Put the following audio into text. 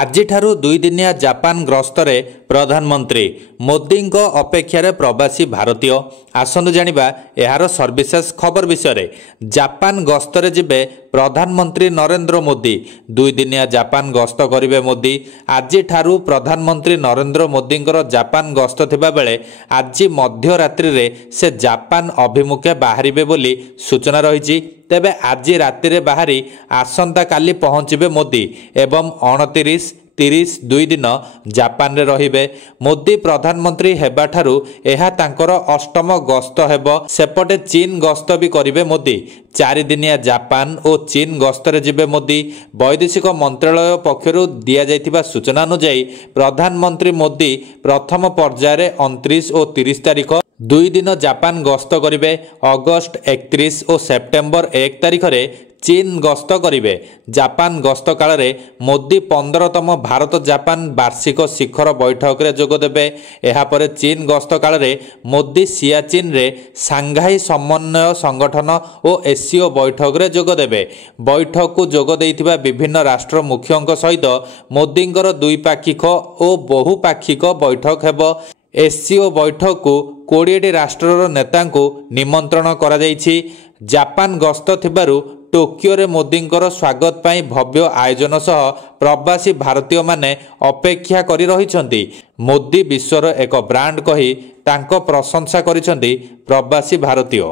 ଆଜିଠାରୁ 2 ଦିନିଆ ଜାପାନ ଗସ୍ତରେ ପ୍ରଧାନମନ୍ତ୍ରୀ ମୋଦିଙ୍କ ଅପେକ୍ଷାରେ ପ୍ରବାସୀ ଭାରତୀୟ। ଆସନ୍ତୁ ଜାଣିବା ଏହାର ସର୍ବିଶେଷ ଖବର ବିଷୟରେ। ଜାପାନ ଗସ୍ତରେ ଯିବେ ପ୍ରଧାନମନ୍ତ୍ରୀ ନରେନ୍ଦ୍ର ମୋଦି। 2 ଦିନିଆ ଜାପାନ ଗସ୍ତ କରିବେ ମୋଦି। ଆଜିଠାରୁ ପ୍ରଧାନମନ୍ତ୍ରୀ ନରେନ୍ଦ୍ର ମୋଦିଙ୍କର ଜାପାନ ଗସ୍ତ ଥିବାବେଳେ ଆଜି ମଧ୍ୟରାତ୍ରିରେ ସେ ଜାପାନ ଅଭିମୁଖେ ବାହାରିବେ ବୋଲି ସୂଚନା ରହିଛି। ତେବେ ଆଜି ରାତିରେ ବାହାରି ଆସନ୍ତାକାଲି ପହଞ୍ଚିବେ ମୋଦି ଏବଂ 29-30 2 ଦିନ ଜାପାନରେ ରହିବେ। ମୋଦି ପ୍ରଧାନମନ୍ତ୍ରୀ ହେବାଠାରୁ ଏହା ତାଙ୍କର ଅଷ୍ଟମ ଗସ୍ତ ହେବ। ସେପଟେ ଚୀନ ଗସ୍ତ ବି କରିବେ ମୋଦି। 4 ଦିନିଆ ଜାପାନ ଓ ଚୀନ ଗସ୍ତରେ ଯିବେ ମୋଦି। ବୈଦେଶିକ ମନ୍ତ୍ରାଳୟ ପକ୍ଷରୁ ଦିଆଯାଇଥିବା ସୂଚନା ଅନୁଯାୟୀ ପ୍ରଧାନମନ୍ତ୍ରୀ ମୋଦି ପ୍ରଥମ ପର୍ଯ୍ୟାୟରେ 29 ଓ 30 ତାରିଖ 2 ଦିନ ଜାପାନ ଗସ୍ତ କରିବେ। ଅଗଷ୍ଟ 31 ଓ ସେପ୍ଟେମ୍ବର 1 ତାରିଖରେ ଚୀନ ଗସ୍ତ କରିବେ। ଜାପାନ ଗସ୍ତ କାଳରେ ମୋଦି 15ତମ ଭାରତ ଜାପାନ ବାର୍ଷିକ ଶିଖର ବୈଠକରେ ଯୋଗ ଦେବେ। ଏହାପରେ ଚୀନ ଗସ୍ତ କାଳରେ ମୋଦି ସିଆଚିନରେ ସାଂଘାଇ ସମନ୍ୱୟ ସଂଗଠନ ଓ ଏସସିଓ ବୈଠକରେ ଯୋଗ ଦେବେ। ବୈଠକକୁ ଯୋଗ ଦେଇଥିବା ବିଭିନ୍ନ ରାଷ୍ଟ୍ର ମୁଖ୍ୟଙ୍କ ସହିତ ମୋଦିଙ୍କର ଦ୍ୱିପାକ୍ଷିକ ଓ ବହୁପାକ୍ଷିକ ବୈଠକ ହେବ। ଏସସିଓ ବୈଠକକୁ 20ଟି ରାଷ୍ଟ୍ରର ନେତାଙ୍କୁ ନିମନ୍ତ୍ରଣ କରାଯାଇଛି। ଜାପାନ ଗସ୍ତ ଥିବାରୁ ଟୋକିଓରେ ମୋଦିଙ୍କର ସ୍ୱାଗତ ପାଇଁ ଭବ୍ୟ ଆୟୋଜନ ସହ ପ୍ରବାସୀ ଭାରତୀୟମାନେ ଅପେକ୍ଷା କରି ରହିଛନ୍ତି। ମୋଦି ବିଶ୍ୱର ଏକ ବ୍ରାଣ୍ଡ କହି ତାଙ୍କ ପ୍ରଶଂସା କରିଛନ୍ତି ପ୍ରବାସୀ ଭାରତୀୟ।